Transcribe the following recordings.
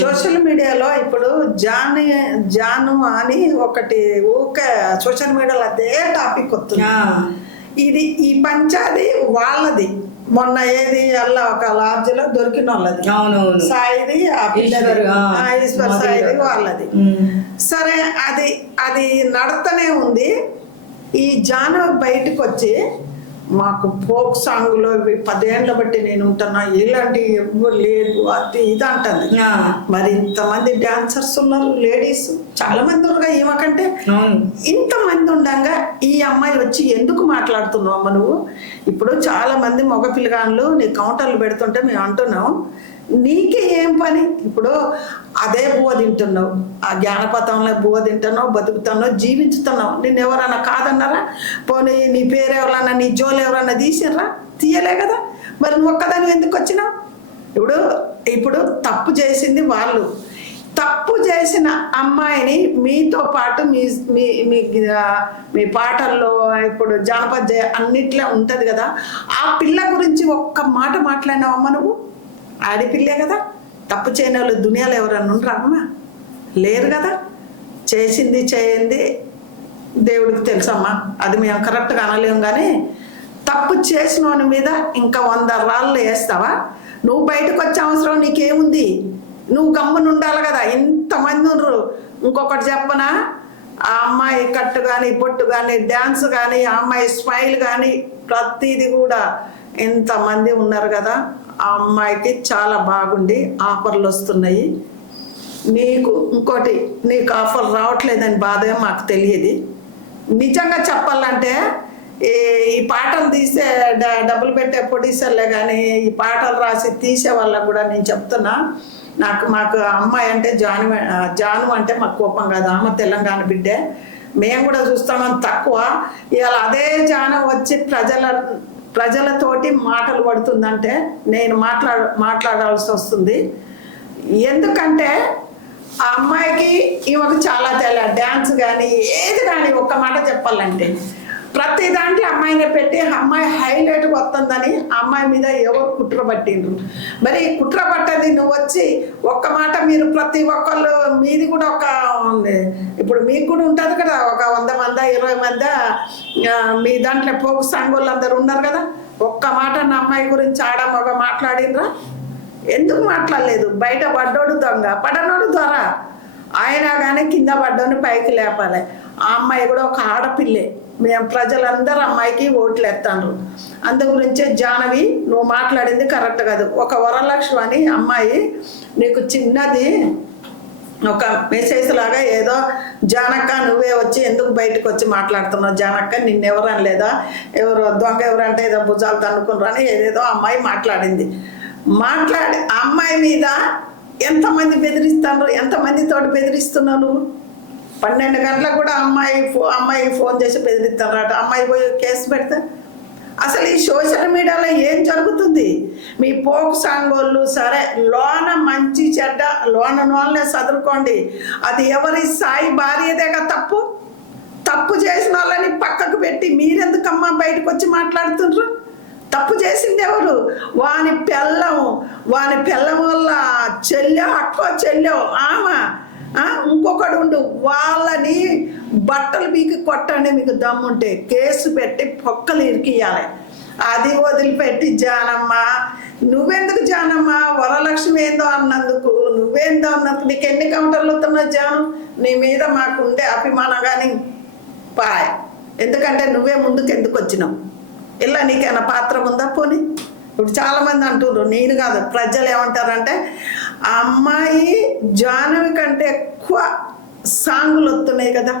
Social మీడియాలో ఇప్పుడు జాను అని ఒకటి ఊకే సోషల్ మీడియాలో అదే టాపిక్ వస్తుంది. ఇది ఈ పంచాది వాళ్ళది. మొన్న ఏది అలా ఒక లాడ్జ్ లో దొరికిన వాళ్ళది, సాయిది ఈశ్వర్ సాయిది వాళ్ళది. సరే, అది నడుతూనే ఉంది. ఈ జాను బయటకు వచ్చి మాకు ఫోక్ సాంగ్లో 10 ఏళ్ళ బట్టి నేను ఉంటున్నా, ఇలాంటి ఎవ్వరు లేదు అది ఇది అంటుంది. మరి ఇంతమంది డాన్సర్స్ ఉన్నారు, లేడీస్ చాలా మంది ఉన్నారు. ఏమకంటే ఇంతమంది ఉండగా ఈ అమ్మాయి వచ్చి ఎందుకు మాట్లాడుతున్నావు అమ్మ నువ్వు? ఇప్పుడు చాలా మంది మగ పిల్లగాళ్ళు నీ కౌంటర్లు పెడుతుంటే మేము అంటున్నాం, నీకే ఏం పని? ఇప్పుడు అదే బువ్వ తింటున్నావు, ఆ జ్ఞానపథంలో బువ్వ తింటున్నావు, బతుకుతున్నావు, జీవించుతున్నావు. నేను ఎవరన్నా కాదన్నారా? పోనీ నీ పేరు ఎవరన్నా, నీ జోలు ఎవరన్నా తీసిర్రా? తీయలే కదా. మరి నువ్వు ఒక్కదాని ఎందుకు వచ్చినావు? ఇప్పుడు తప్పు చేసింది వాళ్ళు. తప్పు చేసిన అమ్మాయిని మీతో పాటు మీ పాటల్లో ఇప్పుడు జానపద అన్నిట్లో ఉంటుంది కదా, ఆ పిల్ల గురించి ఒక్క మాట మాట్లాడినావమ్మా నువ్వు? ఆడిపిల్లే కదా. తప్పు చేయని వాళ్ళు దునియాలో ఎవరన్నా ఉండరామ్మా? లేరు కదా. చేసింది చేయండి దేవుడికి తెలుసమ్మా, అది మేము కరెక్ట్గా అనలేము. కానీ తప్పు చేసిన వాని మీద ఇంకా 100 రాళ్ళు వేస్తావా? నువ్వు బయటకు వచ్చే అవసరం నీకేముంది? నువ్వు గమ్మున ఉండాలి కదా. ఇంతమంది ఉండరు. ఇంకొకటి చెప్పనా, ఆ అమ్మాయి కట్టు కానీ, బొట్టు కానీ, డ్యాన్స్ కానీ, ఆ అమ్మాయి స్మైల్ కానీ, ప్రతిదీ కూడా ఇంతమంది ఉన్నారు కదా. ఆ అమ్మాయికి చాలా బాగుండి ఆఫర్లు వస్తున్నాయి. నీకు ఆఫర్ రావట్లేదని బాధే మాకు తెలియదు. నిజంగా చెప్పాలంటే ఈ పాటలు తీసే డబ్బులు పెట్టే ప్రొడ్యూసర్లే కానీ ఈ పాటలు రాసి తీసే వాళ్ళకు కూడా నేను చెప్తున్నా, మాకు అమ్మాయి అంటే జాను అంటే మాకు కోపం కాదు. ఆమె తెలంగాణ బిడ్డే, మేము కూడా చూస్తున్నాం తక్కువ. ఇవాళ అదే జాను వచ్చి ప్రజలతోటి మాటలు పడుతుందంటే నేను మాట్లాడాల్సి వస్తుంది. ఎందుకంటే ఆ అమ్మాయికి ఈమెకు చాలా తేడా. డ్యాన్స్ కానీ ఏది కానీ ఒక్క మాట చెప్పాలంటే ప్రతి దాంట్లో అమ్మాయిని పెట్టి అమ్మాయి హైలైట్ వస్తుందని అమ్మాయి మీద ఎవరు కుట్ర పట్టిండ్రు. మరి కుట్ర పట్టది నువ్వు వచ్చి ఒక్క మాట మీరు ప్రతి ఒక్కళ్ళు మీది కూడా ఒక ఇప్పుడు మీకు కూడా ఉంటుంది కదా, ఒక 100 మంది 20 మంది మీ దాంట్లో పోగు సాంగోళ్ళు అందరు ఉన్నారు కదా. ఒక్క మాట నా అమ్మాయి గురించి ఆడమొగ మాట్లాడినరా? ఎందుకు మాట్లాడలేదు? బయట పడ్డోడు దొంగ, పడనోడు దొర. ఆయన కానీ కింద పడ్డోని పైకి లేపాలి. ఆ అమ్మాయి కూడా ఒక ఆడపిల్లే. మేము ప్రజలందరూ అమ్మాయికి ఓట్లు ఎత్తాను. అందు గురించే జానవి నువ్వు మాట్లాడింది కరెక్ట్ కాదు. ఒక వరలక్ష్మి అని అమ్మాయి నీకు చిన్నది ఒక మెసేజ్ లాగా ఏదో, జానక్క నువ్వే వచ్చి ఎందుకు బయటకు వచ్చి మాట్లాడుతున్నావు? జానక్క నిన్నెవరు అనలేదా? ఎవరు దొంగ ఎవరంటే ఏదో భుజాలు తన్నుకున్నారు అని ఏదేదో అమ్మాయి మాట్లాడింది. అమ్మాయి మీద ఎంతమంది బెదిరిస్తున్నారు, ఎంతమందితోటి బెదిరిస్తున్నావు నువ్వు? 12 గంటలకు కూడా అమ్మాయి ఫోన్ చేసి బెదిరిస్తున్నారట. అమ్మాయి పోయి కేసు పెడితే అసలు ఈ సోషల్ మీడియాలో ఏం జరుగుతుంది? మీ పోక్ సాంగ్ వాళ్ళు సరే, లోన మంచి చెడ్డ లోనే చదువుకోండి. అది ఎవరి సాయి భార్యదేగా తప్పు చేసిన వాళ్ళని పక్కకు పెట్టి మీరెందుకమ్మా బయటకు వచ్చి మాట్లాడుతుండ్రు? తప్పు చేసింది ఎవరు? వాని పెళ్ళం వల్ల అక్కో చెల్లె ఆమె ఇంకొకడు ఉండు, వాళ్ళని బట్టలు మీకు కొట్టండి. మీకు దమ్ముంటే కేసు పెట్టి పొక్కలు ఇరికియాలి. అది వదిలిపెట్టి జానమ్మ నువ్వెందుకు జానమ్మ? వరలక్ష్మి ఏందో అన్నందుకు నువ్వేందో అన్నందుకు నీకు ఎన్ని కౌంటర్లు వస్తున్నావు జాను? నీ మీద మాకు ఉండే అభిమానం కానీ పాయ్. ఎందుకంటే నువ్వే ముందుకు ఎందుకు వచ్చినావు? ఇలా నీకేమైనా పాత్ర ఉందా? పోనీ ఇప్పుడు చాలామంది అంటున్నారు, నేను కాదు ప్రజలు ఏమంటారంటే ఆ అమ్మాయి జానవి కంటే ఎక్కువ సాంగులు వస్తున్నాయి కదా,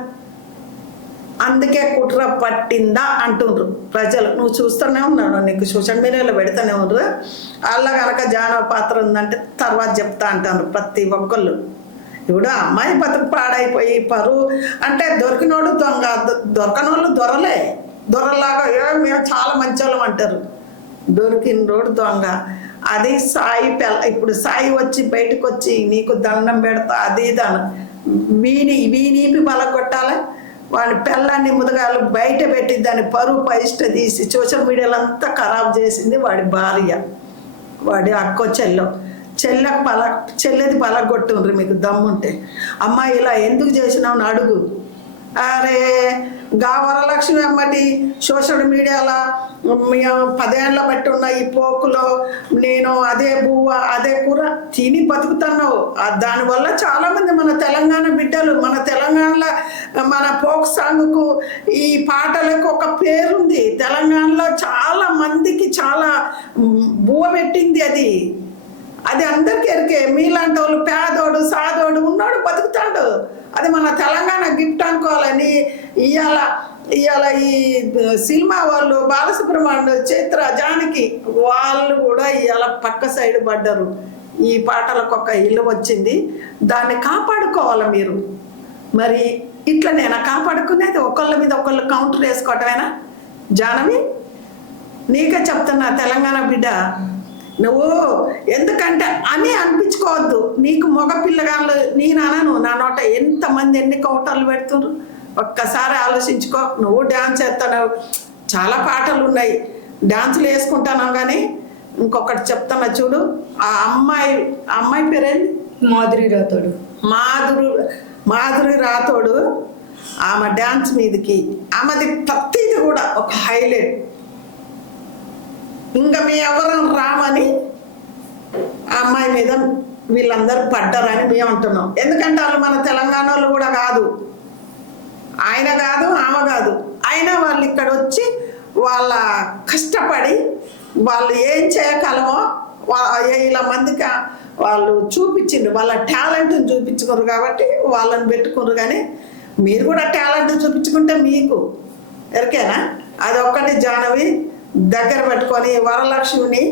అందుకే కుట్ర పట్టిందా అంటుండ్రు ప్రజలు. నువ్వు చూస్తూనే ఉన్నాడు, నీకు సోషల్ మీడియాలో పెడుతూనే ఉండరు. వాళ్ళ కనుక జానవి పాత్ర ఉందంటే తర్వాత చెప్తా అంటాను ప్రతి ఒక్కళ్ళు. ఇప్పుడు అమ్మాయి బతుకు పాడైపోయి పరువు అంటే దొరికినోడు దొంగ, దొరకనోళ్ళు దొరలాగా మేము చాలా మంచోళ్ళం అంటారు. దొరికిన రోడ్డు దొంగ. అది సాయి ఇప్పుడు సాయి వచ్చి బయటకు వచ్చి నీకు దండం పెడతా అది దాని వీనీపి బలగొట్టాలి. వాడి పిల్లాన్ని ముదగాలు బయట పెట్టి దాని పరువు పైష్ట తీసి సోషల్ మీడియాలో అంతా ఖరాబ్ చేసింది వాడి భార్య, వాడి అక్కో చెల్లో. చెల్లెది పలగొట్టుండ్రి మీకు దమ్ముంటే. అమ్మాయి ఇలా ఎందుకు చేసినావు అని అడుగు. అరే గా వరలక్ష్మి అమ్మటి సోషల్ మీడియాలో 10 ఏళ్ళ బట్టి ఉన్న ఈ పోకులో నేను అదే బువ్వ అదే కూర తిని బతుకుతున్నావు. దానివల్ల చాలామంది మన తెలంగాణ బిడ్డలు, మన తెలంగాణలో మన ఫోక్ సాంగ్కు ఈ పాటలకు ఒక పేరుంది. తెలంగాణలో చాలా మందికి చాలా బువ్వ పెట్టింది అది అందరికీ ఎరికే. మీలాంటి వాళ్ళు పేదోడు సాదోడు ఉన్నాడు బతుకుతాడు. అది మన తెలంగాణ గిఫ్ట్ అనుకోవాలని ఇవాళ ఈ సినిమా వాళ్ళు బాలసుబ్రహ్మణ్యం, చిత్ర, జానకి వాళ్ళు కూడా ఇవాళ పక్క సైడ్ పడ్డారు. ఈ పాటలకు ఒక ఇల్లు వచ్చింది, దాన్ని కాపాడుకోవాలి మీరు. మరి ఇట్లా నేను కాపాడుకునేది ఒకళ్ళ మీద ఒకళ్ళు కౌంటర్ వేసుకోవటమేనా? జానవి నీకే చెప్తున్నా తెలంగాణ బిడ్డ, నువ్వు ఎందుకంటే అని అనిపించుకోవద్దు. నీకు మగ పిల్లగాళ్ళు నేను అనను, నా నోట ఎంతమంది ఎన్ని కౌంటర్లు పెడుతున్నారు ఒక్కసారి ఆలోచించుకో. నువ్వు డ్యాన్స్ చేస్తాను, చాలా పాటలు ఉన్నాయి, డ్యాన్సులు వేసుకుంటాను. కానీ ఇంకొకటి చెప్తాను చూడు, ఆ అమ్మాయి పేరేంటి? మాధురి రాథోడు. ఆమె డ్యాన్స్ మీదకి ఆమెది ప్రతిది కూడా ఒక హైలైట్. ఇంకా మీ ఎవరు రామని ఆ అమ్మాయి మీద వీళ్ళందరూ పడ్డారని మేము అంటున్నాం. ఎందుకంటే వాళ్ళు మన తెలంగాణ వాళ్ళు కూడా కాదు, ఆయన కాదు ఆమె కాదు. అయినా వాళ్ళు ఇక్కడ వచ్చి వాళ్ళ కష్టపడి వాళ్ళు ఏం చేయగలమో ఇలా మందికి వాళ్ళు చూపించిండ్రు, వాళ్ళ టాలెంట్ని చూపించుకున్నారు కాబట్టి వాళ్ళని పెట్టుకున్నారు. కానీ మీరు కూడా టాలెంట్ చూపించుకుంటే మీకు ఎరికేనా? అది ఒక్కటి జానవి దగ్గర పెట్టుకొని వరలక్ష్మిని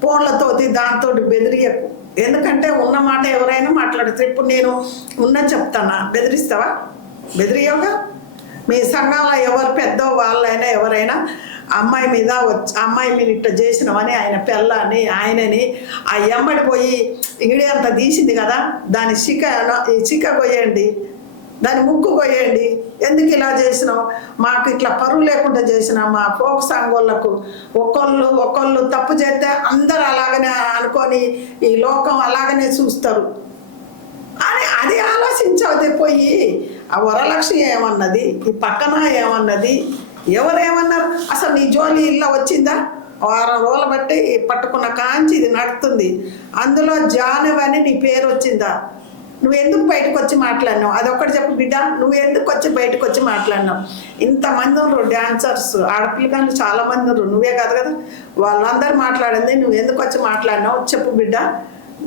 ఫోన్లతో దాంతో బెదిరియకు. ఎందుకంటే ఉన్న మాట ఎవరైనా మాట్లాడుతారు. ఇప్పుడు నేను చెప్తానా, బెదిరిస్తావా? బెదిరియవుగా. మీ సంఘంలో ఎవరు పెద్ద వాళ్ళైనా ఎవరైనా అమ్మాయి మీద ఇట్లా చేసినామని ఆయన పిల్లని ఆయనని ఆ ఎమ్మడి పోయి ఇంగిడి అంత తీసింది కదా, దాని చిక్క కొయ్యండి, దాని ముక్కు కొయ్యండి. ఎందుకు ఇలా చేసినావు? మాకు ఇట్లా పరువు లేకుండా చేసినాం. మా ఫోక్ సాంగ్ వాళ్ళకు ఒకళ్ళు తప్పు చేస్తే అందరు అలాగనే అనుకొని ఈ లోకం అలాగనే చూస్తారు అని అది ఆలోచించవద్దు. పోయి ఆ వరలక్ష్మి ఏమన్నది, ఈ పక్కన ఏమన్నది, ఎవరేమన్నారు? అసలు నీ జోలి ఇలా వచ్చిందా? 6 రోజులు బట్టి పట్టుకున్న కాంచి ఇది నడుతుంది. అందులో జానవి అని నీ పేరు వచ్చిందా? నువ్వు ఎందుకు బయటకు వచ్చి మాట్లాడినావు? అదొక్కటి చెప్పు బిడ్డ, నువ్వు ఎందుకు వచ్చి బయటకు వచ్చి మాట్లాడినావు? ఇంతమంది ఉన్నారు డాన్సర్స్, ఆడపిల్లగాళ్ళు చాలా మంది ఉన్నారు, నువ్వే కాదు కదా. వాళ్ళందరూ మాట్లాడింది, నువ్వు ఎందుకు వచ్చి మాట్లాడినావు చెప్పు బిడ్డ,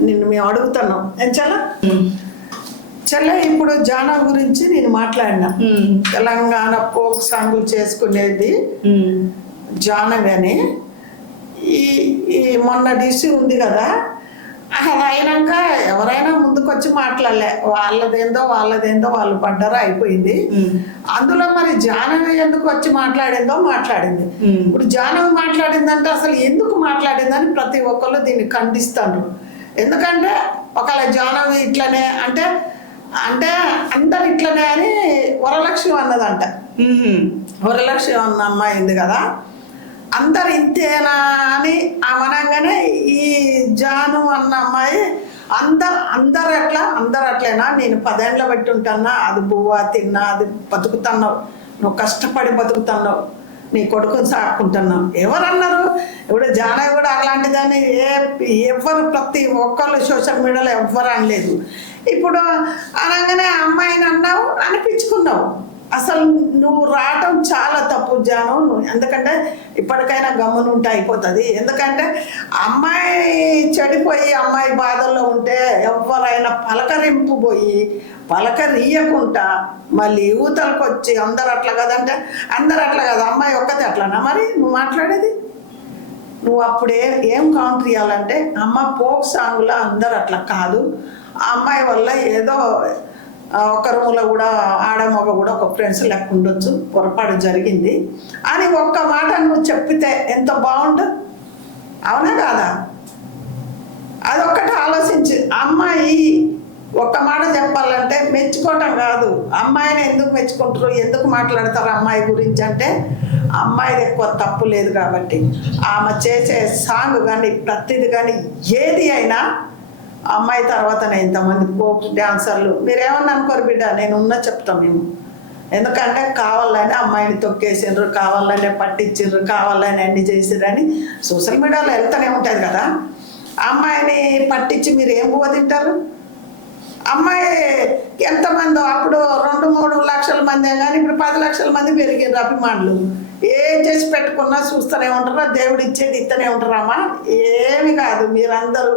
నిన్ను మేము అడుగుతున్నాం. ఏం చెల్ల ఇప్పుడు జానవి గురించి నేను మాట్లాడినా. తెలంగాణ ఫోక్ సాంగులు చేసుకునేది జానవి అని. ఈ మొన్న డిసి ఉంది కదా, అలా అయినాక ఎవరైనా ముందుకు వచ్చి మాట్లాడలే. వాళ్ళదేందో వాళ్ళు పడ్డారో అయిపోయింది. అందులో మరి జానవి ఎందుకు వచ్చి మాట్లాడింది. ఇప్పుడు జానవి మాట్లాడిందంటే అసలు ఎందుకు మాట్లాడిందని ప్రతి ఒక్కళ్ళు దీన్ని ఖండిస్తారు. ఎందుకంటే ఒకవేళ జానవి ఇట్లనే అంటే అందరు ఇట్లనే అని వరలక్ష్మి అన్నదంట. వరలక్ష్మి అన్న అమ్మాయి ఉంది కదా, అందరు ఇంతేనా అని అనగానే ఈ జాను అన్న అమ్మాయి అందరు అట్లేనా, నేను 10 ఏళ్ళ బట్టి ఉంటానా, అది బువ్వ తిన్నా, అది బతుకుతున్నావు, నువ్వు కష్టపడి బతుకుతున్నావు, నీ కొడుకుని సాకుంటున్నావు. ఎవరన్నారు? ఇప్పుడు జానవి కూడా అలాంటిదని ఎవరు ప్రతి ఒక్కళ్ళు సోషల్ మీడియాలో ఎవ్వరు అనలేదు. ఇప్పుడు అనగానే అమ్మాయిని అన్నావు, అనిపించుకున్నావు. అసలు నువ్వు రావటం చాలా తప్పు జాను. ఎందుకంటే ఇప్పటికైనా గమ్మునుంటే అయిపోతుంది. ఎందుకంటే అమ్మాయి చెడిపోయి అమ్మాయి బాధల్లో ఉంటే ఎవరైనా పలకరియకుండా మళ్ళీ యువతలకు వచ్చి అందరు అట్లా కదంటే అందరు అట్లా కదా, అమ్మాయి ఒక్కతే అట్లానా? మరి నువ్వు మాట్లాడేది నువ్వు అప్పుడు ఏం కౌంటర్ ఇవ్వాలంటే, అమ్మ ఫోక్ సాంగ్లో అందరు అట్లా కాదు, ఆ అమ్మాయి వల్ల ఏదో ఒక రూమ్లో కూడా ఆడమొగ కూడా ఒక ఫ్రెండ్స్ లెక్క ఉండొచ్చు, పొరపాటు జరిగింది అని ఒక్క మాట నువ్వు చెప్పితే ఎంత బాగుండు, అవునా కాదా? అదొక్కటి ఆలోచించి అమ్మాయి ఒక్క మాట చెప్పాలంటే మెచ్చుకోవటం కాదు. అమ్మాయిని ఎందుకు మెచ్చుకుంటారు, ఎందుకు మాట్లాడతారు అమ్మాయి గురించి అంటే, అమ్మాయిది ఎక్కువ తప్పు లేదు కాబట్టి ఆమె చేసే సాంగ్ కానీ ప్రతిది కానీ ఏది అయినా ఆ అమ్మాయి తర్వాతనే ఇంతమంది ఫోక్ డాన్సర్లు. మీరేమన్నా అనుకోరు బిడ్డ, నేను ఉన్నా చెప్తాం మేము. ఎందుకంటే కావాలని అమ్మాయిని తొక్కేసిండ్రు, కావాలనే పట్టించిండ్రు, కావాలని అన్ని చేసిరని సోషల్ మీడియాలో వెళ్తూనే ఉంటుంది కదా. అమ్మాయిని పట్టించి మీరు ఏం పువ్వ తింటారు? అమ్మాయి ఎంతమందో అప్పుడు 2-3 లక్షల మందే, కానీ ఇప్పుడు 10 లక్షల మంది పెరిగిండ్రు అభిమానులు. ఏం చేసి పెట్టుకున్నా చూస్తూనే ఉంటారా, దేవుడు ఇచ్చేది ఇస్తూనే ఉంటారమ్మా. ఏమి కాదు, మీరందరూ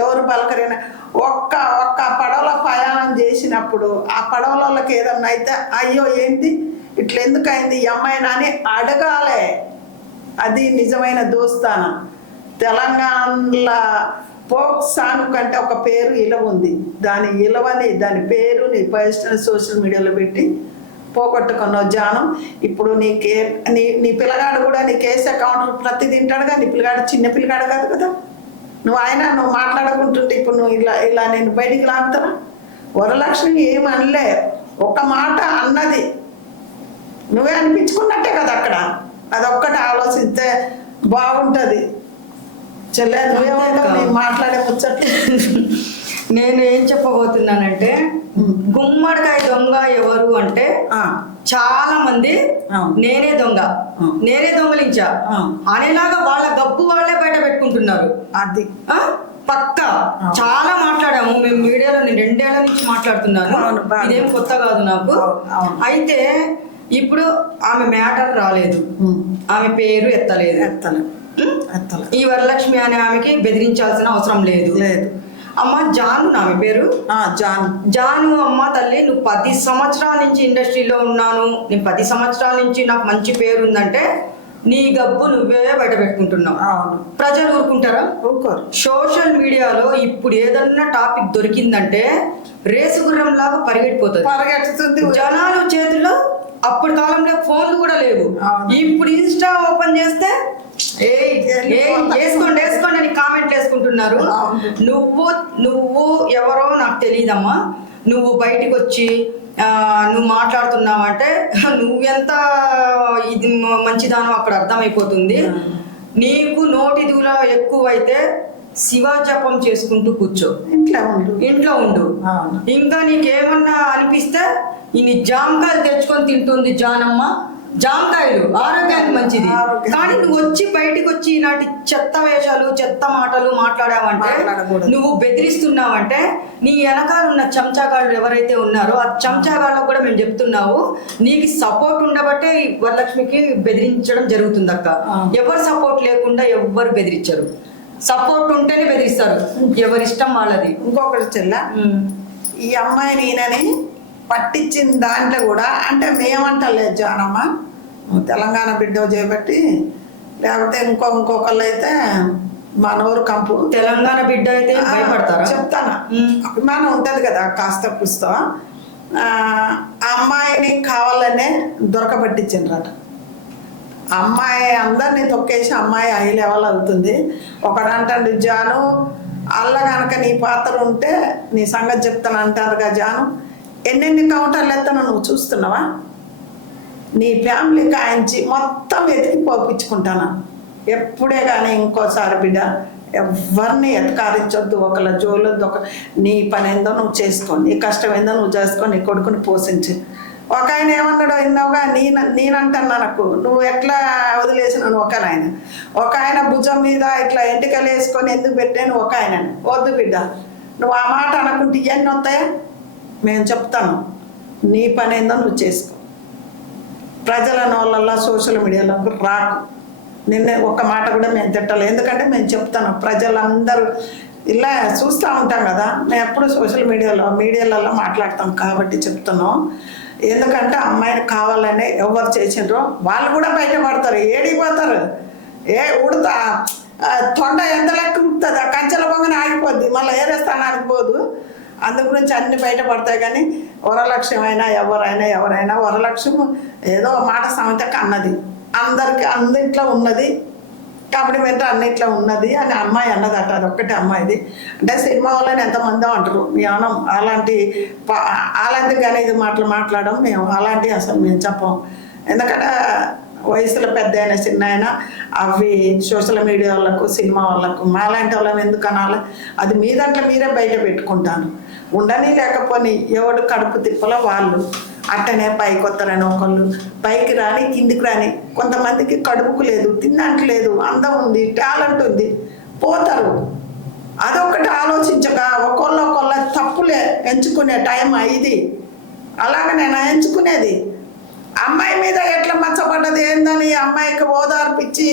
ఎవరు పలకరైనా ఒక్క పడవలో ప్రయాణం చేసినప్పుడు ఆ పడవలకి ఏదన్నా అయితే అయ్యో ఏంటి ఇట్లా ఎందుకు అయింది ఈ అమ్మాయినా అని అడగాలే. అది నిజమైన దోస్తానా. తెలంగాణలో ఫోక్ సాంగ్ కంటే ఒక పేరు ఇలవ ఉంది. దాని ఇలవని దాని పేరు నీ పర్సనల్ సోషల్ మీడియాలో పెట్టి పోగొట్టుకున్నావు జానం. ఇప్పుడు నీ పిల్లగాడు కూడా నీ కేసు అకౌంట్ ప్రతి తింటాడుగా. నీ పిల్లగాడు చిన్న పిల్లగాడు కాదు కదా. నువ్వు మాట్లాడుకుంటుంటే ఇప్పుడు నువ్వు ఇలా నేను బయటికి లాగుతారా? వరలక్ష్మి ఏమి అనలే, ఒక మాట అన్నది నువ్వే అనిపించుకున్నట్టే కదా అక్కడ. అదొక్కటి ఆలోచిస్తే బాగుంటుంది. చెల్లె నువ్వేమంటావు? నేను మాట్లాడే ముచ్చట్లు. నేను ఏం చెప్పబోతున్నానంటే, గుమ్మడికాయ దొంగ ఎవరు అంటే చాలా మంది నేనే దొంగలించా అనేలాగా వాళ్ళ గబ్బు వాళ్ళే బయట పెట్టుకుంటున్నారు. అది పక్క చాలా మాట్లాడాము మేము మీడియాలో. నేను 2 ఏళ్ల నుంచి మాట్లాడుతున్నాను, ఇదేం కొత్త కాదు నాకు. అయితే ఇప్పుడు ఆమె మ్యాటర్ రాలేదు, ఆమె పేరు ఎత్తలేదు. ఈ వరలక్ష్మి అనే ఆమెకి బెదిరించాల్సిన అవసరం లేదు. అమ్మ జాను ఆమె పేరు, జాను. అమ్మ తల్లి, నువ్వు 10 సంవత్సరాల నుంచి ఇండస్ట్రీలో ఉన్నాను, నేను 10 సంవత్సరాల నుంచి నాకు మంచి పేరు ఉందంటే నీ గబ్బు నువ్వే బయట పెట్టుకుంటున్నావు. ప్రజలు ఊరుకుంటారా? ఊరుకోరు. సోషల్ మీడియాలో ఇప్పుడు ఏదన్నా టాపిక్ దొరికిందంటే రేసు గుర్రం లాగా పరిగెట్టుతుంది. జనాలు చేతిలో అప్పటి కాలంలో ఫోన్లు కూడా లేవు. ఇప్పుడు ఇన్స్టా ఓపెన్ చేస్తే వేసుకోండి అని కామెంట్లు వేసుకుంటున్నారు. నువ్వు ఎవరో నాకు తెలియదమ్మా. నువ్వు బయటికి వచ్చి నువ్వు మాట్లాడుతున్నావంటే నువ్వెంత ఇది మంచిదానో అక్కడ అర్థమైపోతుంది. నీకు నోటి దూల ఎక్కువైతే శివ జపం చేసుకుంటూ కూర్చో, ఇంట్లో ఉండు. ఇంకా నీకేమన్నా అనిపిస్తే ఇన్ని జామకాయలు తెచ్చుకొని తింటుంది జానమ్మ. జామకాయలు ఆరోగ్యానికి మంచిది, కానీ నువ్వు వచ్చి బయటికి వచ్చి ఇలాంటి చెత్త వేషాలు చెత్త మాటలు మాట్లాడావంటే, నువ్వు బెదిరిస్తున్నావంటే నీ వెనకాల ఉన్న చెంచాగాళ్ళు ఎవరైతే ఉన్నారో ఆ చెంచాగాళ్ళకు కూడా మేము చెప్తున్నావు, నీకు సపోర్ట్ ఉండబట్టే వరలక్ష్మికి బెదిరించడం జరుగుతుంది అక్క. ఎవరు సపోర్ట్ లేకుండా ఎవ్వరు బెదిరించరు. సపోర్ట్ ఉంటేనే బెదిరిస్తారు, ఎవరిష్టం వాళ్ళది. ఇంకొకటి చెల్ల, ఈ అమ్మాయి నేనని పట్టించిన దాంట్లో కూడా అంటే మేమంటలేదు జానమ్మ, తెలంగాణ బిడ్డ చేయబట్టి, లేకపోతే ఇంకొకళ్ళు అయితే మనూరు కంపు తెలంగాణ బిడ్డ అయితే చెప్తాను, అభిమానం ఉంటుంది కదా కాస్త పుస్తా. అమ్మాయిని కావాలనే దొరకబట్టించిండ్రట. అమ్మాయి అందరినీ తొక్కేసి అమ్మాయి హై లెవెల్ అవుతుంది. ఒకడంటాడు జాను అల్ల కనుక నీ పాత్ర ఉంటే నీ సంగతి చెప్తాను అంటారుగా జాను. ఎన్నెన్ని కౌంటర్లు ఎత్తానో నువ్వు చూస్తున్నావా? నీ ఫ్యామిలీ కాయించి మొత్తం వెతికి పోపించుకుంటాను. ఎప్పుడే కానీ ఇంకోసారి బిడ్డ ఎవరిని ఎత్కారించొద్దు, ఒకళ్ళ జోలొద్దు. నీ పని ఏందో నువ్వు చేసుకో, నీ కష్టం ఏందో నువ్వు చేసుకో, నీ కొడుకుని పోషించి. ఒక ఆయన ఏమన్నాడో విన్నావుగా, నేనంటాను నాకు నువ్వు ఎట్లా వదిలేసినాను. ఒక ఆయన భుజం మీద ఇట్లా ఎంటికలు వేసుకొని ఎందుకు పెట్టాను ఒక ఆయన. వద్దు బిడ్డ, నువ్వు ఆ మాట అనుకుంటే ఇవన్నీ వస్తాయా? మేము చెప్తాను, నీ పని ఏందో నువ్వు చేసుకో. ప్రజల నోళ్ళల్లో సోషల్ మీడియాలోకి రాకు. నిన్న ఒక మాట కూడా మేము తిట్టాలి, ఎందుకంటే మేము చెప్తాను. ప్రజలందరూ ఇలా చూస్తూ ఉంటాం కదా, మేము ఎప్పుడు సోషల్ మీడియాలలో మాట్లాడతాం కాబట్టి చెప్తున్నాం. ఎందుకంటే అమ్మాయిని కావాలని ఎవరు చేసిండ్రో వాళ్ళు కూడా బయటపడతారు, ఏడిపోతారు. ఉడతా తొండ ఎంత లెక్క ఉడుతుంది, ఆ కంచెల పొంగని ఆగిపోద్ది, మళ్ళీ ఏరే స్థానానికి పోదు. అందు గురించి అన్ని బయటపడతాయి. కానీ వరలక్ష్యమైనా ఎవరైనా వరలక్ష్యం ఏదో మాట సమతక అన్నది, అందరికి అన్నింట్లో ఉన్నది కాబట్టి వెంట అన్నింట్లో ఉన్నది అని అమ్మాయి అన్నదట. అది ఒక్కటే అమ్మాయిది. అంటే సినిమా వాళ్ళని ఎంతమందో అంటారు. మేము అలాంటి కానీ ఇది మాట్లాడడం మేము అలాంటి అసలు మేము చెప్పం. ఎందుకంటే వయసులో పెద్ద అయినా చిన్న అయినా అవి సోషల్ మీడియా వాళ్ళకు సినిమా వాళ్ళకు మాలాంటి వాళ్ళని ఎందుకు అనాలి? అది మీ దాంట్లో మీరే బయట పెట్టుకుంటాను. ఉండని లేకపోని ఎవడు కడుపు తిప్పలో వాళ్ళు అట్టనే పైకి వస్తారని ఒకళ్ళు, పైకి రాని కిందికి రాని. కొంతమందికి కడుపుకు లేదు, తినడానికి లేదు, అందం ఉంది, టాలెంట్ ఉంది, పోతారు. అదొకటి ఆలోచించక ఒకళ్ళ తప్పులే ఎంచుకునే టైం ఇది. అలాగ నేను ఎంచుకునేది. అమ్మాయి మీద ఎట్లా మచ్చపడ్డది ఏందని అమ్మాయికి ఓదార్పిచ్చి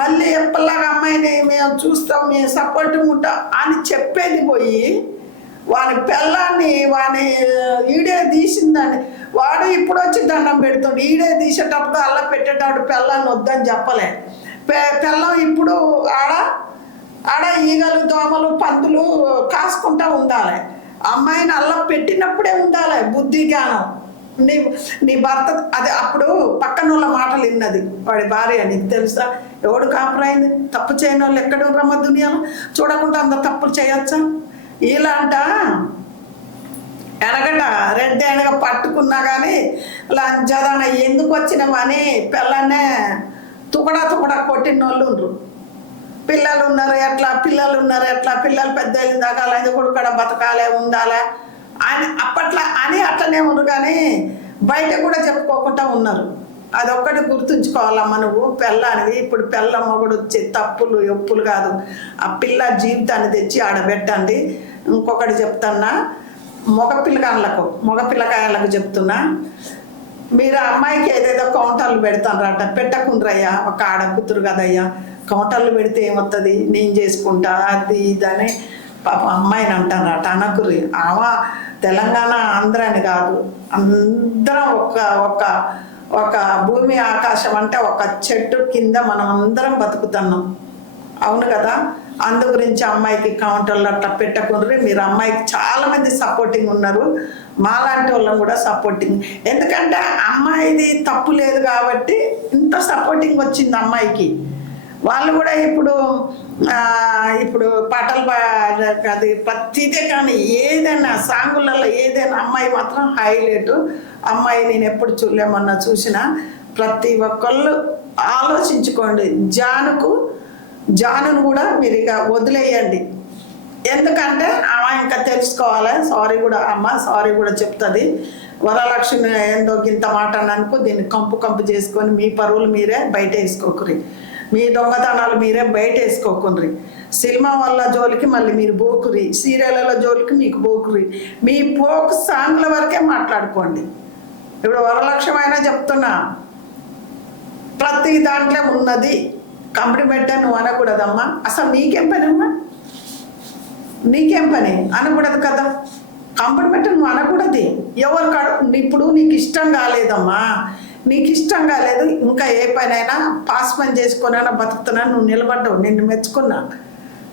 మళ్ళీ ఎప్పటిలాగా అమ్మాయిని మేము చూస్తాం, మేము సపోర్టింగ్ ఉంటాం అని చెప్పేది పోయి వాని పిల్లాన్ని వాని ఈడే తీసిందని వాడు ఇప్పుడు వచ్చి దండం పెడుతుండు. ఈడే తీసేటప్పుడు అలా పెట్టేటప్పుడు పిల్లాన్ని వద్దని చెప్పలే. పిల్లం ఇప్పుడు ఆడ ఈగలు దోమలు పందులు కాసుకుంటా ఉండాలి. అమ్మాయిని అల్లా పెట్టినప్పుడే ఉండాలి బుద్ధి జ్ఞానం. నీ భర్త అది అప్పుడు పక్కన వాళ్ళ మాటలు విన్నది వాడి భార్య. నీకు తెలుసా ఎవడు కాపురైంది? తప్పు చేయని వాళ్ళు ఎక్కడ రమ్మ దునియాలో చూడకుండా అంత తప్పులు చేయొచ్చా? ఇలాంట ఎనగట రెడ్డి అనగా పట్టుకున్నా కానీ లంచదాన ఎందుకు వచ్చినామని పిల్లనే తుకడా కొట్టిన వాళ్ళు ఉండ్రు. పిల్లలు ఉన్నారు ఎట్లా పిల్లలు పెద్ద దాకా అది కూడా ఇక్కడ బతకాలే ఉండాలే అని అప్పట్లో అని అట్లనే ఉన్నారు. కానీ బయట కూడా చెప్పుకోకుండా ఉన్నారు. అదొక్కటి గుర్తుంచుకోవాలమ్మా. నువ్వు పిల్లానివి. ఇప్పుడు పిల్ల మొగుడు వచ్చే తప్పులు ఒప్పులు కాదు, ఆ పిల్ల జీవితాన్ని తెచ్చి ఆడబెట్టండి. ఇంకొకటి చెప్తున్నా, మగ పిల్లకాయలకు చెప్తున్నా, మీరు అమ్మాయికి ఏదేదో కౌంటర్లు పెడతానరట. పెట్టకుండ్రయ్యా, ఒక ఆడకూతురు కదయ్యా, కౌంటర్లు పెడితే ఏమవుతుంది, నేను చేసుకుంటా అది ఇదని పాప అమ్మాయిని అంటారట. అనకురి. ఆమె తెలంగాణ ఆంధ్ర అని కాదు, అందరం ఒక భూమి ఆకాశం అంటే ఒక చెట్టు కింద మనం అందరం బతుకుతున్నాం. అవును కదా? అందు గురించి అమ్మాయికి కౌంటర్లు అట్లా పెట్టకుండ్రి. మీరు అమ్మాయికి చాలా మంది సపోర్టింగ్ ఉన్నారు, మాలాంటి వాళ్ళం కూడా సపోర్టింగ్. ఎందుకంటే అమ్మాయిది తప్పు లేదు కాబట్టి ఇంత సపోర్టింగ్ వచ్చింది అమ్మాయికి. వాళ్ళు కూడా ఇప్పుడు పాటలు అది ప్రతిదే కానీ ఏదైనా సాంగులలో ఏదైనా అమ్మాయి మాత్రం హైలైట్. అమ్మాయి నేను ఎప్పుడు చూడలేమన్నా చూసినా ప్రతి ఒక్కళ్ళు ఆలోచించుకోండి. జానును కూడా మీరు ఇక వదిలేయండి. ఎందుకంటే ఆమె ఇంకా తెలుసుకోవాలి. సారీ కూడా చెప్తుంది. వరలక్ష్మి ఏందో ఇంత మాట అనుకో దీన్ని కంపు చేసుకొని మీ పరువులు మీరే బయట వేసుకోకురి, మీ దొంగతనాలు మీరే బయట వేసుకోకురి. సినిమా వల్ల జోలికి మళ్ళీ మీరు బోకురి, సీరియళ్ళ జోలికి మీకు బోకురి. మీ పోకు సాంగ్ల వరకే మాట్లాడుకోండి. ఇప్పుడు వరలక్ష్మి అయినా చెప్తున్నా, ప్రతి దాంట్లో ఉన్నది కాంప్లిమెంట్ నువ్వు అనకూడదమ్మా. అసలు నీకేం పని అమ్మా? నీకేం పని అనకూడదు కదా. కాంప్లిమెంట్ నువ్వు అనకూడదు. ఎవరు ఇప్పుడు నీకు ఇష్టం కాలేదమ్మా, నీకు ఇష్టం కాలేదు, ఇంకా ఏ పనైనా పాస్ పని చేసుకునైనా బతుకుతున్నా, నువ్వు నిలబడ్డావు, నిన్ను మెచ్చుకున్నా.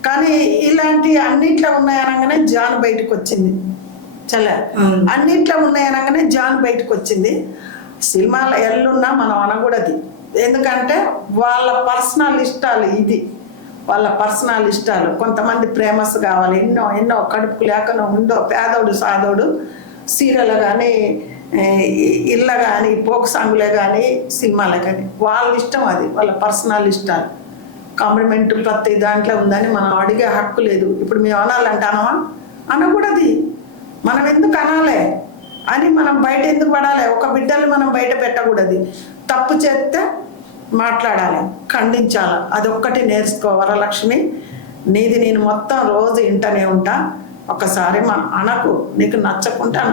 కానీ ఇలాంటి అన్నిట్లో ఉన్నాయనగానే జాన్ బయటకు వచ్చింది. అన్నిట్లో ఉన్నాయనగానే జాన్ బయటకు వచ్చింది. సినిమాలో ఎల్లున్నా మనం అనకూడదు. ఎందుకంటే వాళ్ళ పర్సనల్ ఇష్టాలు, వాళ్ళ పర్సనల్ ఇష్టాలు. కొంతమంది ఫేమస్ కావాలి, ఎన్నో కడుపుకు లేకనో ఉండో పేదోడు సాదోడు సీరియల్ కానీ ఇళ్ళ కానీ పోక్ సాంగులే కానీ సినిమాలే కానీ వాళ్ళ ఇష్టం, అది వాళ్ళ పర్సనల్ ఇష్టాలు. కాంప్లిమెంట్ ప్రతి దాంట్లో ఉందని మనం అడిగే హక్కు లేదు. ఇప్పుడు మేము అనాలంటే అనకూడదు. మనం ఎందుకు అనాలి అని మనం బయట ఎందుకు పడాలి? ఒక బిడ్డలు మనం బయట పెట్టకూడదు. తప్పు చేస్తే మాట్లాడాలి, ఖండించాలి. అదొక్కటి నేర్చుకో వరలక్ష్మి. నీది నేను మొత్తం రోజు ఇంటనే ఉంటా. ఒకసారి అనకు, నీకు నచ్చకుండా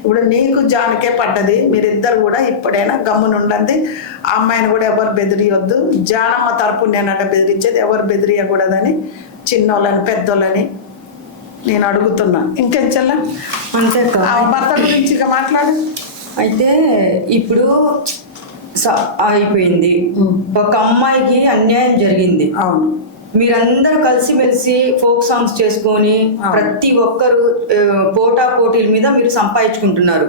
ఇప్పుడు నీకు జానకే పడ్డది. మీరిద్దరు కూడా ఇప్పుడైనా గమ్మునుండండి. ఆ అమ్మాయిని కూడా ఎవరు బెదిరియొద్దు. జానమ్మ తరపు నేనట బెదిరించేది, ఎవరు బెదిరియకూడదని చిన్నోళ్ళని పెద్దోళ్ళని నేను అడుగుతున్నా. ఇంకేం చెల్ల అంతే భర్త గురించి ఇక మాట్లాడు. అయితే ఇప్పుడు అయిపోయింది, ఒక అమ్మాయికి అన్యాయం జరిగింది. అవును, మీరందరూ కలిసిమెలిసి ఫోక్ సాంగ్స్ చేసుకొని ప్రతి ఒక్కరు పోటీల మీద మీరు సంపాదించుకుంటున్నారు.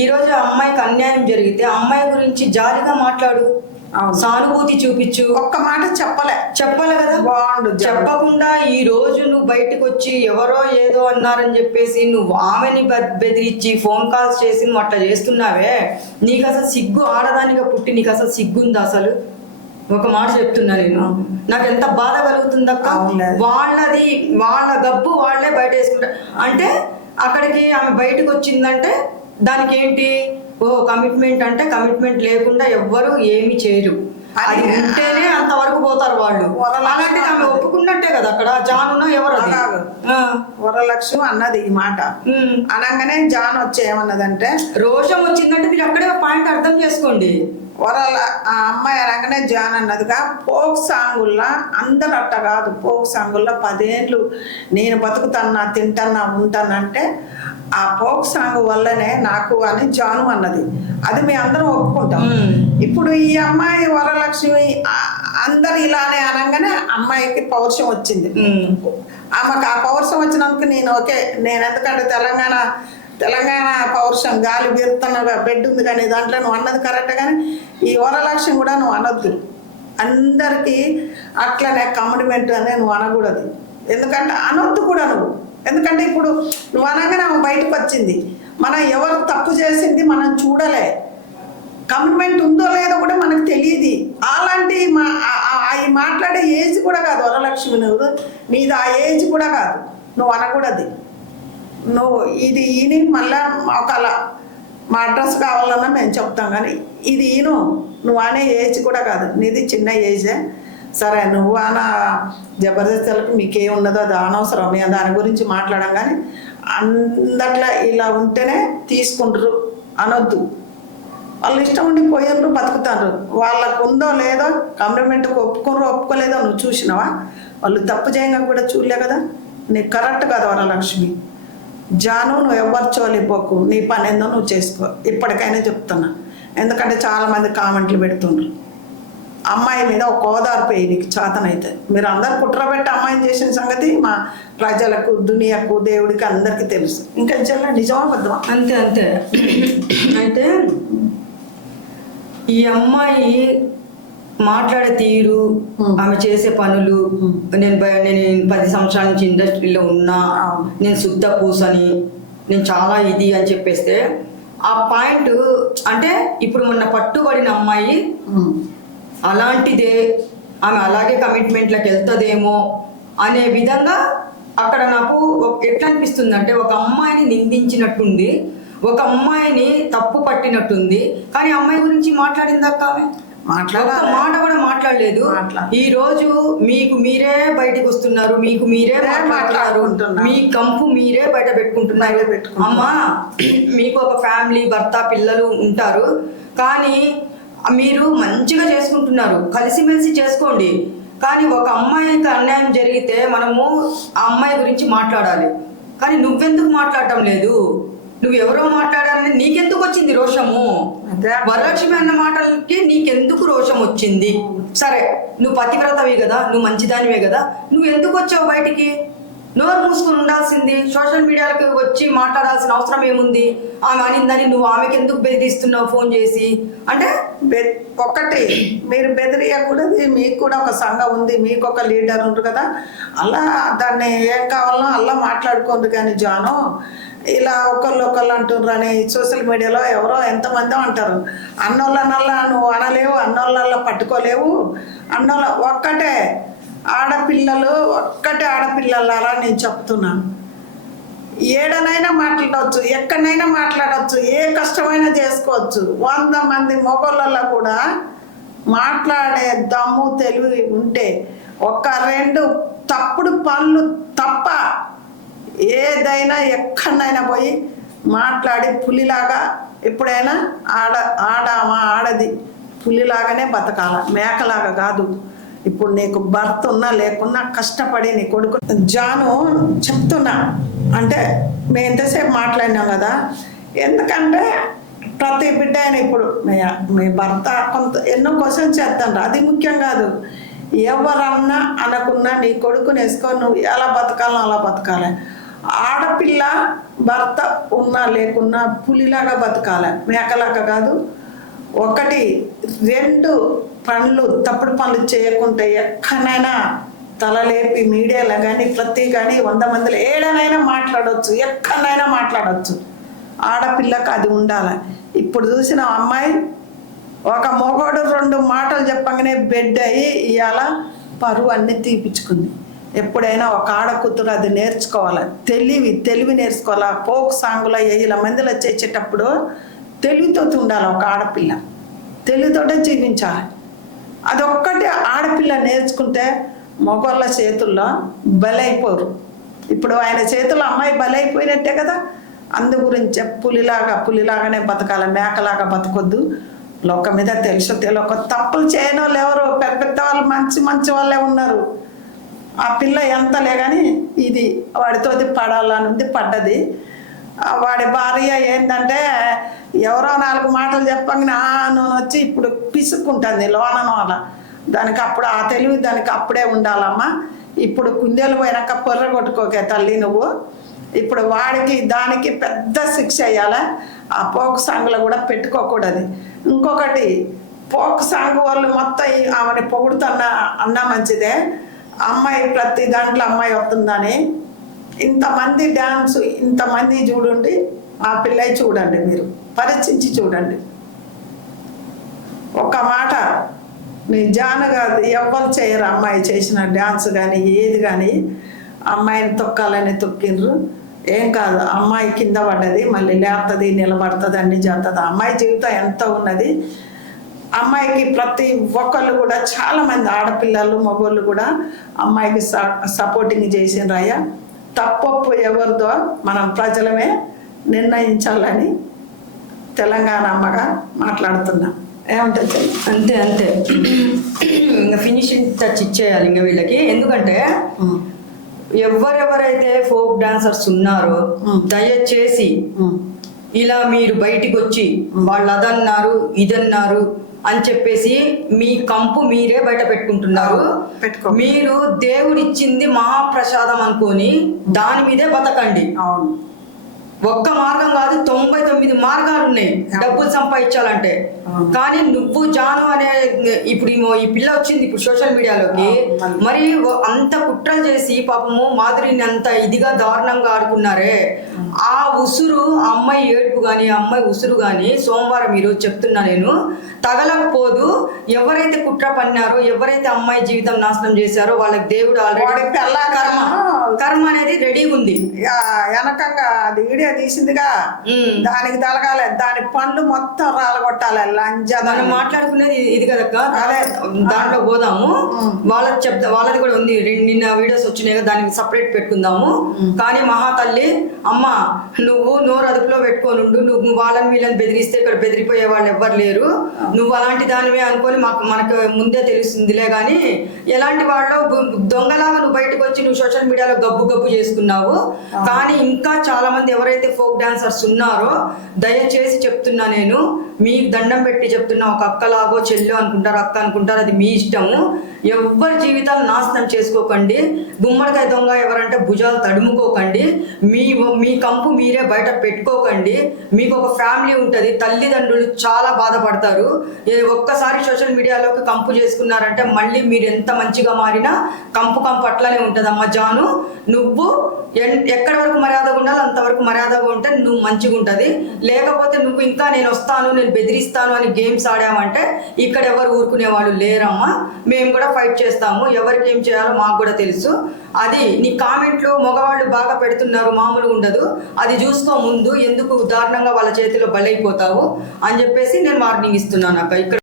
ఈ రోజు అమ్మాయికి అన్యాయం జరిగితే అమ్మాయి గురించి జాలిగా మాట్లాడు. అవును. సానుభూతి చూపించు. ఒక్క మాట చెప్పాలి కదా. బాగుండు. చెప్పకుండా ఈ రోజు నువ్వు బయటకు వచ్చి ఎవరో ఏదో అన్నారని చెప్పేసి నువ్వు ఆమెని బెదిరించి ఫోన్ కాల్స్ చేసి నువ్వు అట్లా చేస్తున్నావే, నీకు అసలు సిగ్గు, ఆడదానిగా పుట్టి నీకు అసలు సిగ్గుందా అసలు? ఒక మాట చెప్తున్నా నేను, నాకు ఎంత బాధ కలుగుతుంది అక్క. వాళ్ళది వాళ్ళ గబ్బు వాళ్ళే బయట వేసుకుంటారు. అంటే అక్కడికి ఆమె బయటకు వచ్చిందంటే దానికి ఏంటి, కమిట్మెంట్ అంటే కమిట్మెంట్ లేకుండా ఎవ్వరు ఏమి చేయరు, అది ఉంటేనే అంతవరకు పోతారు వాళ్ళు. అలాంటి ఆమె ఒప్పుకున్నట్టే కదా అక్కడ. జాను ఎవరు వరలక్ష్మి అన్నది ఈ మాట అనగానే జాన్ వచ్చి ఏమన్నదంటే, రోషం వచ్చిందంటే మీరు అక్కడే పాయింట్ అర్థం చేసుకోండి. ఆ అమ్మాయి అనగానే జాన్ అన్నదిగా, ఫోక్ సాంగుల్లా అందరు అట్ట కాదు, ఫోక్ సాంగుల్లో 10 ఏళ్ళు నేను బతుకుతాన్నా తింటాన్నా ఉంటానంటే ఆ ఫోక్ సాంగ్ వల్లనే నాకు అని జాను అన్నది. అది మేము అందరం ఒప్పుకుంటాం. ఇప్పుడు ఈ అమ్మాయి వరలక్ష్మి అందరు ఇలానే అనగానే అమ్మాయికి పౌరుషం వచ్చింది. ఆమెకు ఆ పౌరుషం వచ్చినందుకు నేను ఓకే, నేను ఎందుకంటే తెలంగాణ పౌరుషం గాలి బీరుతున్న బెడ్ ఉంది కానీ దాంట్లో నువ్వు అన్నది కరెక్ట్. కానీ ఈ వరలక్ష్మి కూడా నువ్వు అనొద్దు, అందరికీ అట్లనే కమిట్మెంట్ అనే నువ్వు అనకూడదు. ఎందుకంటే అనొద్దు కూడా నువ్వు, ఎందుకంటే ఇప్పుడు నువ్వు అనగానే ఆమె బయటకు వచ్చింది. మనం ఎవరు తప్పు చేసింది మనం చూడలే, కమిట్మెంట్ ఉందో లేదో కూడా మనకు తెలియదు. అలాంటి అవి మాట్లాడే ఏజ్ కూడా కాదు వరలక్ష్మి, నువ్వు నీది ఆ ఏజ్ కూడా కాదు, నువ్వు అనకూడదు. నువ్వు ఇది ఈని మళ్ళా ఒకవేళ మా అడ్రస్ కావాలన్నా మేము చెప్తాం, కానీ ఇది ఈను నువ్వు అనే ఏజ్ కూడా కాదు, నీది చిన్న ఏజే. సరే నువ్వు అన్న జబర్దస్తులకు మీకేం ఉన్నదో అది అనవసరం, మేము దాని గురించి మాట్లాడాం. కానీ అందట్లా ఇలా ఉంటేనే తీసుకుంటారు అనొద్దు. వాళ్ళు ఇష్టం ఉండి పోయారు బతుకుతారు, వాళ్ళకు ఉందో లేదో కమిట్మెంట్కి ఒప్పుకోలేదో నువ్వు చూసినావా? వాళ్ళు తప్పు చేయంగా కూడా చూడలే కదా, నీకు కరెక్ట్ కాదు వరలక్ష్మి. జాను నువ్వు ఎవరు చోలిపోకు, నీ పని ఏందో నువ్వు చేసుకో, ఇప్పటికైనా చెప్తున్నా. ఎందుకంటే చాలామంది కామెంట్లు పెడుతుండ్రు అమ్మాయి మీద ఒక ఓదార్పేయి నీకు చేతనైతే. మీరు అందరు కుట్రబెట్టి అమ్మాయిని చేసిన సంగతి మా ప్రజలకు, దునియాకు, దేవుడికి అందరికీ తెలుసు. ఇంకా చెల్ల నిజమా బద్దమా? అంతే అంతే. అయితే ఈ అమ్మాయి మాట్లాడే తీరు, ఆమె చేసే పనులు, నేను 10 సంవత్సరాల నుంచి ఇండస్ట్రీలో ఉన్నా, నేను శుద్ధ పూసని, నేను చాలా ఇది అని చెప్పేస్తే ఆ పాయింట్ అంటే ఇప్పుడు మొన్న పట్టుబడిన అమ్మాయి అలాంటిదే, ఆమె అలాగే కమిట్మెంట్లకు వెళ్తుందేమో అనే విధంగా అక్కడ నాకు ఎట్లా అనిపిస్తుంది అంటే, ఒక అమ్మాయిని నిందించినట్టుంది, ఒక అమ్మాయిని తప్పు పట్టినట్టుంది. కానీ అమ్మాయి గురించి మాట్లాడిందాక ఆమె మాట కూడా మాట్లాడలేదు. ఈ రోజు మీకు మీరే బయటకు వస్తున్నారు, మీకు మీరే మాట్లాడుకుంటున్నారు, మీ కంపు మీరే బయట పెట్టుకుంటున్నారు. అమ్మా, మీకు ఒక ఫ్యామిలీ, భర్త, పిల్లలు ఉంటారు, కానీ మీరు మంచిగా చేసుకుంటున్నారు, కలిసిమెలిసి చేసుకోండి. కానీ ఒక అమ్మాయికి అన్యాయం జరిగితే మనము ఆ అమ్మాయి గురించి మాట్లాడాలి. కానీ నువ్వెందుకు మాట్లాడటం లేదు? నువ్వు ఎవరో మాట్లాడాలని నీకెందుకు వచ్చింది రోషము? వరలక్ష్మి అన్న మాటలకి నీకెందుకు రోషం వచ్చింది? సరే, నువ్వు పతివ్రతవి కదా, నువ్వు మంచిదానివే కదా, నువ్వు ఎందుకు వచ్చావు బయటికి? నోరు మూసుకొని ఉండాల్సింది. సోషల్ మీడియాలకు వచ్చి మాట్లాడాల్సిన అవసరం ఏముంది? ఆమె అనిందని నువ్వు ఆమెకి ఎందుకు బెదిరిస్తున్నావు ఫోన్ చేసి? అంటే ఒక్కటి మీరు బెదిరియకూడదు, మీకు కూడా ఒక సంఘం ఉంది, మీకు ఒక లీడర్ ఉంటారు కదా, అలా దాన్ని ఏం కావాలనో అలా మాట్లాడుకోండి. కానీ జాను ఇలా ఒకళ్ళు అంటున్నారు అని సోషల్ మీడియాలో ఎవరో ఎంతమందో అంటారు. అన్నోళ్ళనల్లా నువ్వు అనలేవు, అన్నోళ్ళల్లా పట్టుకోలేవు. అన్నోళ్ళ ఒక్కటే ఆడపిల్లలారా నేను చెప్తున్నాను. ఏడనైనా మాట్లాడవచ్చు, ఎక్కడైనా మాట్లాడవచ్చు, ఏ కష్టమైనా చేసుకోవచ్చు. 100 మంది మొగోళ్ళల్లో కూడా మాట్లాడే దమ్ము, తెలివి ఉంటే 1-2 తప్పుడు పనులు తప్ప ఏదైనా ఎక్కడైనా పోయి మాట్లాడి పులిలాగా ఎప్పుడైనా ఆడది పులిలాగానే బతకాల, మేకలాగా కాదు. ఇప్పుడు నీకు భర్త ఉన్నా లేకున్నా కష్టపడి నీ కొడుకు జాను చెప్తున్నా. అంటే మేము ఎంతసేపు మాట్లాడినాం కదా, ఎందుకంటే ప్రతి బిడ్డ అయినా ఇప్పుడు మీ భర్త ఎన్నో క్వశ్చన్స్ చేస్తాండ్రు, అది ముఖ్యం కాదు. ఎవరన్నా అనకున్నా నీ కొడుకుని వేసుకొని నువ్వు ఎలా బతకాలో అలా బతకాలి. ఆడపిల్ల భర్త ఉన్నా లేకున్నా పులిలాగా బతకాలి, మేకలాగా కాదు. 1, 2 తప్పుడు పనులు చేయకుంటే ఎక్కడైనా తలలేపి మీడియాలో కానీ ప్రతి కానీ 100 మందిలో ఏడనైనా మాట్లాడవచ్చు, ఎక్కడైనా మాట్లాడవచ్చు. ఆడపిల్లకి అది ఉండాలి. ఇప్పుడు చూసిన అమ్మాయి ఒక మొగోడు 2 మాటలు చెప్పగానే బెడ్ అయ్యి ఇవాళ పరువు అన్నీ తీపించుకుంది. ఎప్పుడైనా ఒక ఆడకూతురు అది నేర్చుకోవాలి, తెలివి నేర్చుకోవాలి. ఫోక్ సాంగ్లో 7 మందిలో చేసేటప్పుడు తెలివితో ఉండాలి. ఒక ఆడపిల్ల తెలివితోటే జీవించాలి. అదొక్కటి ఆడపిల్ల నేర్చుకుంటే మగవాళ్ళ చేతుల్లో బలైపోరు. ఇప్పుడు ఆయన చేతుల్లో అమ్మాయి బలైపోయినట్టే కదా. అందు గురించే పులిలాగానే బతకాలి, మేకలాగా బతకొద్దు. లోకం మీద తెలుసు తెలియక తప్పులు చేయని వాళ్ళు ఎవరు, పెద్ద వాళ్ళు మంచి వాళ్ళే ఉన్నారు. ఆ పిల్ల ఎంతలే కానీ ఇది వాడితో పడాలనుంది, పడ్డది. వాడి భార్య ఏంటంటే ఎవరో 4 మాటలు చెప్పగానే నువ్వు వచ్చి ఇప్పుడు పిసుక్కుంటుంది లోనను అలా. దానికి అప్పుడు ఆ తెలివి దానికి అప్పుడే ఉండాలమ్మా. ఇప్పుడు కుందేలు పోయినాక పొర్ర కొట్టుకోకే తల్లి నువ్వు. ఇప్పుడు వాడికి దానికి పెద్ద శిక్ష అయ్యాలా. ఆ పోక్ సాంగ్లో కూడా పెట్టుకోకూడదు. ఇంకొకటి పోక్ సాంగ్ వాళ్ళు మొత్తం ఆమెని అన్నా మంచిదే. అమ్మాయి ప్రతి దాంట్లో అమ్మాయి వస్తుందని ఇంతమంది డ్యాన్స్, ఇంతమంది చూడండి. ఆ పిల్ల చూడండి, మీరు పరీక్షించి చూడండి. ఒక మాట నిజానుగా ఎవ్వరు చేయరు. అమ్మాయి చేసిన డ్యాన్స్ కానీ ఏది కానీ అమ్మాయిని తొక్కాలని తొక్కిండ్రు. ఏం కాదు, అమ్మాయి కింద పడ్డది, మళ్ళీ లేస్తుంది, నిలబడుతుంది, అన్ని చేస్తుంది. అమ్మాయి జీవితం ఎంత ఉన్నది. అమ్మాయికి ప్రతి ఒక్కళ్ళు కూడా చాలామంది ఆడపిల్లలు మగవాళ్ళు కూడా అమ్మాయికి సపోర్టింగ్ చేసిండ్రయ్యా. తప్పొప్పు ఎవరిదో మనం ప్రజలమే నిర్ణయించాలని తెలంగాణ అమ్మగా మాట్లాడుతున్నాం. ఏమంటుంది? అంతే ఇంకా ఫినిషింగ్ టచ్ ఇచ్చేయాలి ఇంకా వీళ్ళకి. ఎందుకంటే ఎవరెవరైతే ఫోక్ డాన్సర్స్ ఉన్నారో దయచేసి ఇలా మీరు బయటికి వచ్చి వాళ్ళు అదన్నారు ఇదన్నారు అని చెప్పేసి మీ కంపు మీరే బయట పెట్టుకుంటున్నారు. మీరు దేవుడిచ్చింది మహాప్రసాదం అనుకొని దాని మీదే బతకండి. అవును, ఒక్క మార్గం కాదు, 99 మార్గాలు ఉన్నాయి డబ్బులు సంపాదించాలంటే. కానీ నువ్వు జాను అనే ఇప్పుడు ఈ పిల్ల వచ్చింది ఇప్పుడు సోషల్ మీడియాలోకి, మరి అంత కుట్రలు చేసి పాపము మాధురిని అంత ఇదిగా దారుణంగా ఆడుకున్నారే. ఆ ఉసురు ఆ అమ్మాయి ఏడుపు కానీ ఆ అమ్మాయి ఉసురు కానీ సోమవారం ఈరోజు చెప్తున్నా నేను తగలకపోదు. ఎవరైతే కుట్ర పన్నారో, ఎవరైతే అమ్మాయి జీవితం నాశనం చేశారో వాళ్ళకి దేవుడు ఆల్రెడీ కర్మ అనేది రెడీ ఉంది. వెనకంగా అది వీడియో తీసిందిగా, దానికి తలగాలి, దాని పండ్లు మొత్తం రాలగొట్టాలి. లంజ మనం మాట్లాడుకునేది ఇది కదక్క, దాంట్లో పోదాము. వాళ్ళది కూడా ఉంది, నిన్న వీడియోస్ వచ్చినాయి, దానికి సపరేట్ పెట్టుకుందాము. కానీ మహాతల్లి అమ్మ, నువ్వు నోరు అదుపులో పెట్టుకోనుండు. నువ్వు వాళ్ళని వీళ్ళని బెదిరిస్తే ఇక్కడ బెదిరిపోయే వాళ్ళు ఎవ్వరు లేరు. నువ్వు అలాంటి దానివే అనుకొని మనకు ముందే తెలుస్తుందిలే. కానీ ఎలాంటి వాళ్ళు దొంగలాగా నువ్వు బయటకు వచ్చి నువ్వు సోషల్ మీడియాలో గబ్బు చేసుకున్నావు. కానీ ఇంకా చాలా మంది ఎవరైతే ఫోక్ డాన్సర్స్ ఉన్నారో దయచేసి చెప్తున్నా నేను, మీకు దండం పెట్టి చెప్తున్నా. ఒక అక్కలాగో చెల్లో అనుకుంటారు, అక్క అనుకుంటారు, అది మీ ఇష్టము. ఎవ్వరి జీవితాలు నాశనం చేసుకోకండి. గుమ్మడికాయ దొంగ ఎవరంటే భుజాలు తడుముకోకండి. మీ కంపు మీరే బయట పెట్టుకోకండి. మీకు ఒక ఫ్యామిలీ ఉంటుంది, తల్లిదండ్రులు చాలా బాధపడతారు. ఒక్కసారి సోషల్ మీడియాలోకి కంపు చేసుకున్నారంటే మళ్ళీ మీరు ఎంత మంచిగా మారినా కంపు అట్లనే ఉంటుంది. అమ్మ జాను, నువ్వు ఎక్కడి వరకు మర్యాదగా ఉండాలో అంతవరకు మర్యాదగా ఉంటే నువ్వు మంచిగా ఉంటుంది. లేకపోతే నువ్వు ఇంకా నేను వస్తాను, నేను బెదిరిస్తాను అని గేమ్స్ ఆడామంటే ఇక్కడ ఎవరు ఊరుకునే వాళ్ళు లేరమ్మా. మేము కూడా ఫైట్ చేస్తాము. ఎవరికి ఏం చేయాలో మాకు కూడా తెలుసు. అది నీ కామెంట్లు మగవాళ్ళు బాగా పెడుతున్నారు, మామూలుగా ఉండదు. అది చూసుకో ముందు, ఎందుకు దారుణంగా వాళ్ళ చేతిలో బలైపోతావు అని చెప్పేసి నేను వార్నింగ్ ఇస్తున్నాను అక్క. ఇక్కడ